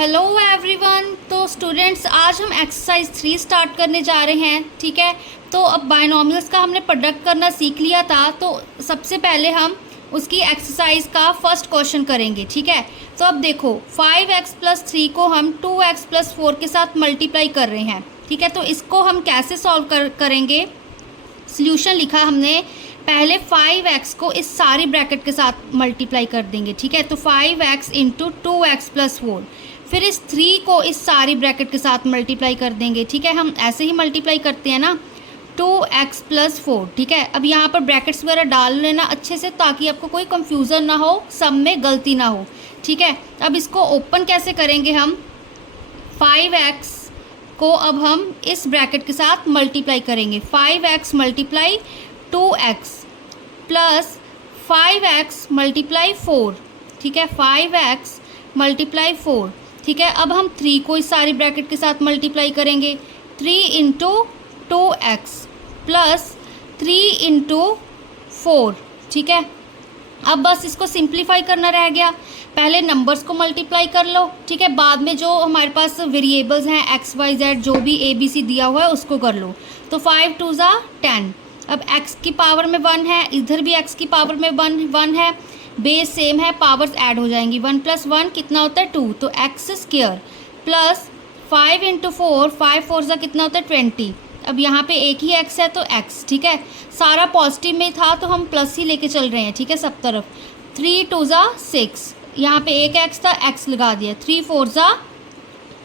Hello everyone. तो students, आज हम एक्सरसाइज 3 स्टार्ट करने जा रहे हैं। ठीक है, तो अब बायनॉमियल्स का हमने प्रोडक्ट करना सीख लिया था, तो सबसे पहले हम उसकी एक्सरसाइज का फर्स्ट क्वेश्चन करेंगे। ठीक है, तो अब देखो 5x + 3 को हम 2x + 4 के साथ मल्टीप्लाई कर रहे हैं। ठीक है, तो इसको हम कैसे सॉल्व करेंगे। सॉल्यूशन लिखा हमने, पहले 5x को इस सारी ब्रैकेट के साथ मल्टीप्लाई कर देंगे। ठीक है, तो 5x × 2x + 4, फिर इस 3 को इस सारी ब्रैकेट के साथ मल्टीप्लाई कर देंगे। ठीक है, हम ऐसे ही मल्टीप्लाई करते हैं ना, 2x + 4। ठीक है, अब यहाँ पर ब्रैकेट्स वगैरह डाल लेना अच्छे से, ताकि आपको कोई कंफ्यूजन ना हो, सब में गलती ना हो। ठीक है, अब इसको ओपन कैसे करेंगे हम, 5x को अब हम इस ब्रैकेट के साथ मल्टीप्लाई करेंगे। 5x × 2x + 5x × 4। ठीक है, 5x × 4। ठीक है, अब हम 3 को इस सारी ब्रैकेट के साथ मल्टीप्लाई करेंगे। 3 × 2x + 3 × 4। ठीक है, अब बस इसको सिंप्लीफाई करना रह गया। पहले नंबर्स को मल्टीप्लाई कर लो। ठीक है, बाद में जो हमारे पास वेरिएबल्स हैं x y z जो भी a b c दिया हुआ है उसको कर लो। तो 5 2 = 10। अब x की पावर में 1 है, इधर भी x की पावर में 1 है, बेस सेम है, पावर्स ऐड हो जाएंगी। 1 + 1 कितना होता है 2, तो x² प्लस 5 × 4, 5 4 ज़ा कितना होता है 20। अब यहाँ पे एक ही x है तो x। ठीक है, सारा पॉजिटिव में था तो हम प्लस ही लेके चल रहे हैं। ठीक है, सब तरफ। 3 2 = 6, यहाँ पे एक x था, x लगा दिया। 3 4 =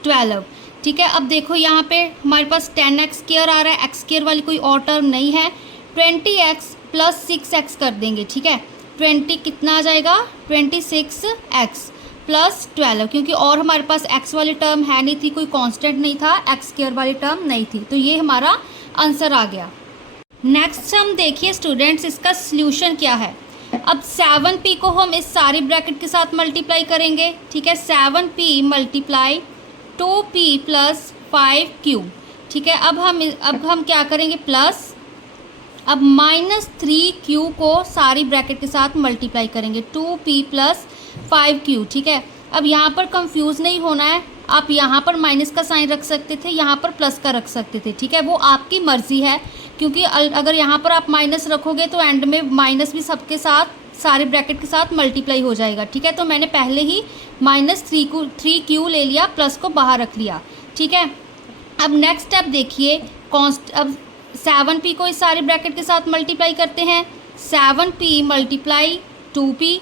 12। ठीक है, अब देखो यहाँ पे हमारे पास 10x² आ रहा है, x² वाली कोई और टर्म नहीं है। 20x + 6x कर देंगे। ठीक है, 20 कितना आ जाएगा 26x + 12, क्योंकि और हमारे पास x वाली टर्म है नहीं थी, कोई कांस्टेंट नहीं था, x² वाली टर्म नहीं थी, तो ये हमारा आंसर आ गया। नेक्स्ट हम देखिए स्टूडेंट्स, इसका सॉल्यूशन क्या है। अब 7p को हम इस सारी ब्रैकेट के साथ मल्टीप्लाई करेंगे। ठीक है, 7p × 2p + 5q। ठीक है, अब हम क्या करेंगे, प्लस अब -3q को सारी ब्रैकेट के साथ मल्टीप्लाई करेंगे। 2p + 5q। ठीक है, अब यहाँ पर कंफ्यूज नहीं होना है, आप यहाँ पर माइनस का साइन रख सकते थे, यहाँ पर प्लस का रख सकते थे। ठीक है, वो आपकी मर्ज़ी है, क्योंकि अगर यहाँ पर आप माइनस रखोगे तो एंड में माइनस भी सबके साथ सारे ब्रैकेट के साथ मल्टीप्लाई हो जाएगा। ठीक है, तो मैंने पहले ही -3q ले लिया, प्लस को बाहर रख लिया। ठीक है, अब नेक्स्ट स्टेप देखिए, अब 7p को इस सारे ब्रैकेट के साथ मल्टीप्लाई करते हैं। 7p × 2p,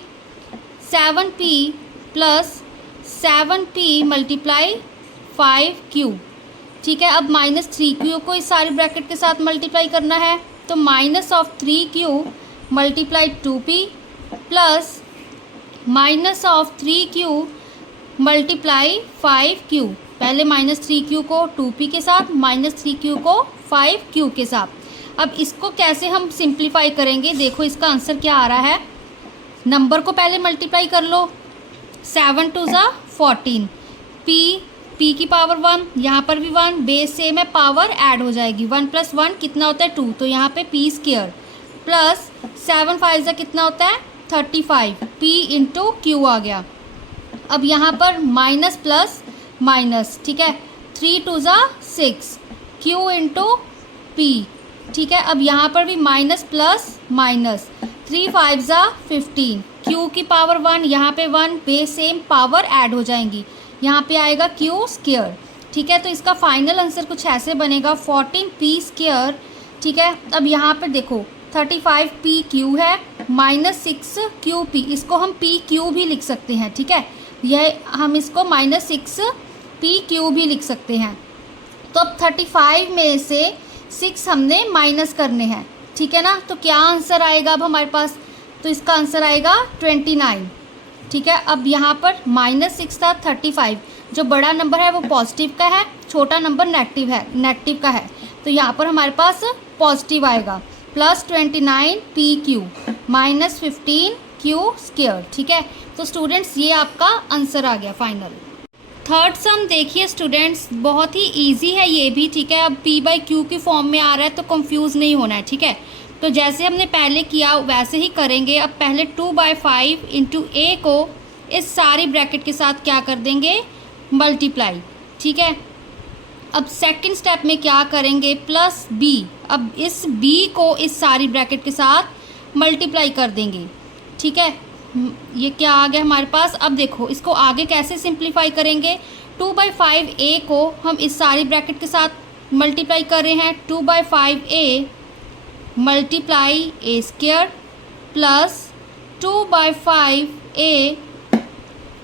7p + 7p × 5q। ठीक है, अब -3q को इस सारे ब्रैकेट के साथ मल्टीप्लाई करना है, तो -3q × 2p plus -3q × 5q। पहले -3q को 2p के साथ, -3q को 5q के साथ। अब इसको कैसे हम सिंप्लीफाई करेंगे, देखो इसका आंसर क्या आ रहा है। नंबर को पहले मल्टीप्लाई कर लो। 7 2 = 14, p की पावर 1, यहाँ पर भी 1, बेस सेम है, पावर ऐड हो जाएगी। 1 + 1 कितना होता है 2, तो यहाँ पे p² प्लस 7 5 ज़ा कितना होता है 35, p × q आ गया। अब यहाँ पर माइनस प्लस माइनस। ठीक है, 3 2 = 6, q × p। ठीक है, अब यहाँ पर भी माइनस प्लस माइनस, 3 5 ज़ा 15, q की पावर 1, यहाँ पे 1, बेस सेम, पावर ऐड हो जाएंगी, यहाँ पे आएगा q²। ठीक है, तो इसका फाइनल आंसर कुछ ऐसे बनेगा 14p²। ठीक है, अब यहाँ पर देखो 35pq है, -6qp, इसको हम pq भी लिख सकते हैं। ठीक है, यह हम इसको -6pq भी लिख सकते हैं। तो अब 35 में से 6 हमने माइनस करने हैं। ठीक है ना, तो क्या आंसर आएगा अब हमारे पास, तो इसका आंसर आएगा 29। ठीक है, अब यहाँ पर -6 था, 35, जो बड़ा नंबर है वो पॉजिटिव का है, छोटा नंबर नेगेटिव का है, तो यहाँ पर हमारे पास पॉजिटिव आएगा। Plus 29pq -15q²। ठीक है, तो स्टूडेंट्स ये आपका आंसर आ गया फाइनल। थर्ड सम देखिए स्टूडेंट्स, बहुत ही इजी है ये भी। ठीक है, अब p/q की फॉर्म में आ रहा है तो कंफ्यूज नहीं होना है। ठीक है, तो जैसे हमने पहले किया वैसे ही करेंगे। अब पहले 2/5 × a को इस सारी ब्रैकेट के साथ क्या कर देंगे, मल्टीप्लाई, ठीक है। अब सेकंड स्टेप में क्या करेंगे, प्लस बी। अब इस बी को इस सारी ब्रैकेट के साथ मल्टीप्लाई कर देंगे, ठीक है। ये क्या आ गया हमारे पास। अब देखो इसको आगे कैसे सिंप्लीफाई करेंगे, 2/5 ए को हम इस सारी ब्रैकेट के साथ मल्टीप्लाई कर रहे हैं। 2/5 A multiply A square plus 2/5 A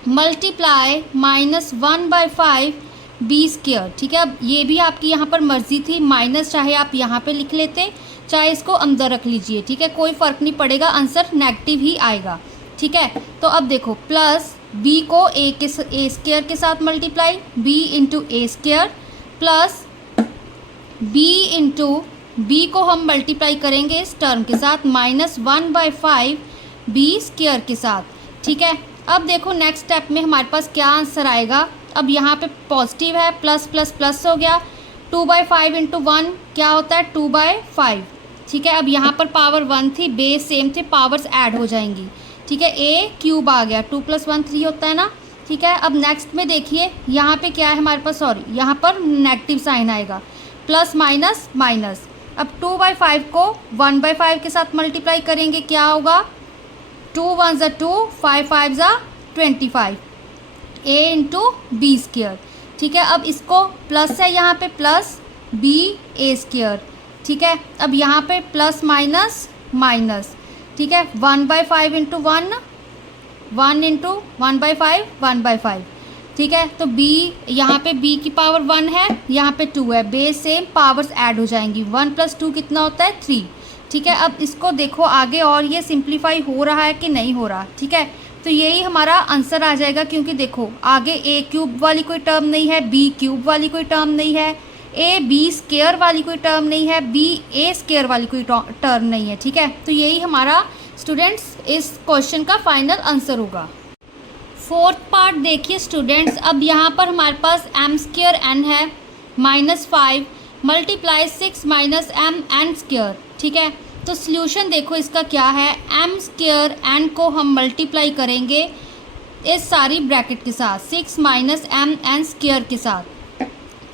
multiply -1/5 B square, ठीक है। अब ये भी आपकी यहाँ पर मर्जी थी, माइनस चाहे आप यहाँ पे लिख लेते, चाहे इसको अंदर रख लीजिए, ठीक है, कोई फ़र्क नहीं पड़ेगा, आंसर नेगेटिव ही आएगा, ठीक है। तो अब देखो प्लस बी को ए स्क्वायर के साथ multiply, B into A square plus B into B को हम मल्टीप्लाई करेंगे इस टर्म के साथ -1/5 बी स्क्वायर के साथ, ठीक है। अब देखो नेक्स्ट स्टेप में हमारे पास क्या आंसर आएगा। अब यहाँ पे पॉजिटिव है, प्लस प्लस प्लस हो गया, 2/5 इंटू 1 क्या होता है 2/5, ठीक है। अब यहाँ पर पावर 1 थी, बेस सेम थे, पावर्स ऐड हो जाएंगी, ठीक है। ए क्यूब आ गया, 2 + 1 3 होता है ना, ठीक है। अब नेक्स्ट में देखिए यहाँ पे क्या है हमारे पास, सॉरी यहाँ पर नेगेटिव साइन आएगा, प्लस माइनस माइनस। अब 2/5 को 1/5 के साथ मल्टीप्लाई करेंगे, क्या होगा 2 1 = 2, 5 5 = 25 ए इंटू बी स्क्वायर, ठीक है। अब इसको प्लस है यहाँ पे, प्लस बी ए स्क्वायर, ठीक है। अब यहाँ पे प्लस माइनस माइनस, ठीक है। 1/5 इंटू 1, 1 इंटू 1/5 1/5, ठीक है। तो b यहाँ पे b की पावर 1 है, यहाँ पे 2 है, बेस सेम, पावर्स ऐड हो जाएंगी, 1 + 2 कितना होता है 3, ठीक है। अब इसको देखो आगे और ये सिंप्लीफाई हो रहा है कि नहीं हो रहा, ठीक है। तो यही हमारा आंसर आ जाएगा, क्योंकि देखो आगे ए क्यूब वाली कोई टर्म नहीं है, बी क्यूब वाली कोई टर्म नहीं है, ए बी स्क्वायर वाली कोई टर्म नहीं है, बी ए स्क्वायर वाली कोई टर्म नहीं है, ठीक है। तो यही हमारा स्टूडेंट्स इस क्वेश्चन का फाइनल आंसर होगा। फोर्थ पार्ट देखिए स्टूडेंट्स, अब यहाँ पर हमारे पास m² n है -5 मल्टीप्लाई 6 - m(n²), ठीक है। तो सॉल्यूशन देखो इसका क्या है, m² n को हम मल्टीप्लाई करेंगे इस सारी ब्रैकेट के साथ 6 - mn² के साथ,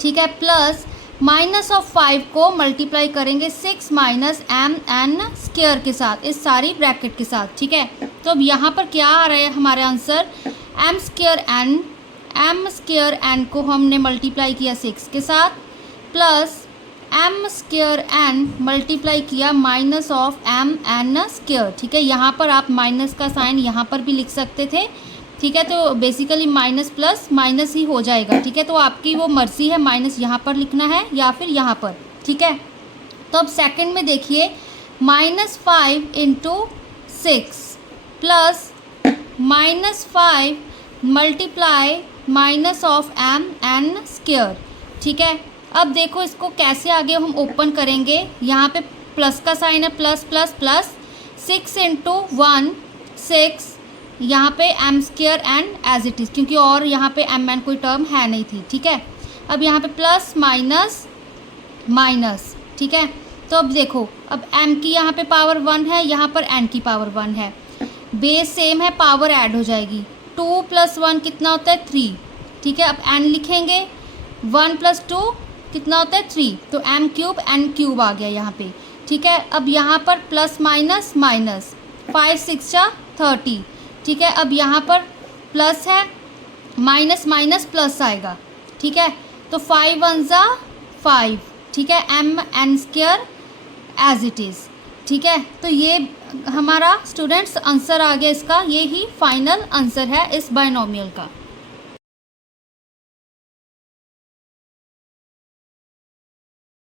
ठीक है, प्लस -5 को मल्टीप्लाई करेंगे 6 - mn² के साथ इस सारी ब्रैकेट के साथ, ठीक है। तो अब यहाँ पर क्या आ रहा है हमारे आंसर, m² n को हमने मल्टीप्लाई किया 6 के साथ, प्लस m² n मल्टीप्लाई किया -mn², ठीक है। यहाँ पर आप माइनस का साइन यहाँ पर भी लिख सकते थे, ठीक है। तो बेसिकली माइनस प्लस माइनस ही हो जाएगा, ठीक है। तो आपकी वो मर्ज़ी है, माइनस यहाँ पर लिखना है या फिर यहाँ पर, ठीक है। तो अब सेकंड में देखिए -5 × 6 प्लस -5 मल्टीप्लाई -mn², ठीक है। अब देखो इसको कैसे आगे हम ओपन करेंगे, यहाँ पे प्लस का साइन है, प्लस प्लस प्लस 6 × 1 6, यहाँ पे m² n as it is, क्योंकि और यहाँ पे mn कोई टर्म है नहीं थी, ठीक है। अब यहाँ पे प्लस माइनस माइनस, ठीक है। तो अब देखो अब m की यहाँ पे पावर 1 है, यहाँ पर n की पावर 1 है, बेस सेम है, पावर ऐड हो जाएगी, 2 + 1 कितना होता है 3, ठीक है। अब n लिखेंगे, 1 + 2 कितना होता है 3, तो m³ n³ आ गया यहाँ पे, ठीक है। अब यहाँ पर प्लस माइनस माइनस, 5 6 = 30, ठीक है। अब यहाँ पर प्लस है, माइनस माइनस प्लस आएगा, ठीक है। तो 5 1 = 5, ठीक है, mn² एज इट इज़, ठीक है। तो ये हमारा स्टूडेंट्स आंसर आ गया इसका, ये ही फाइनल आंसर है इस बायनोमियल का।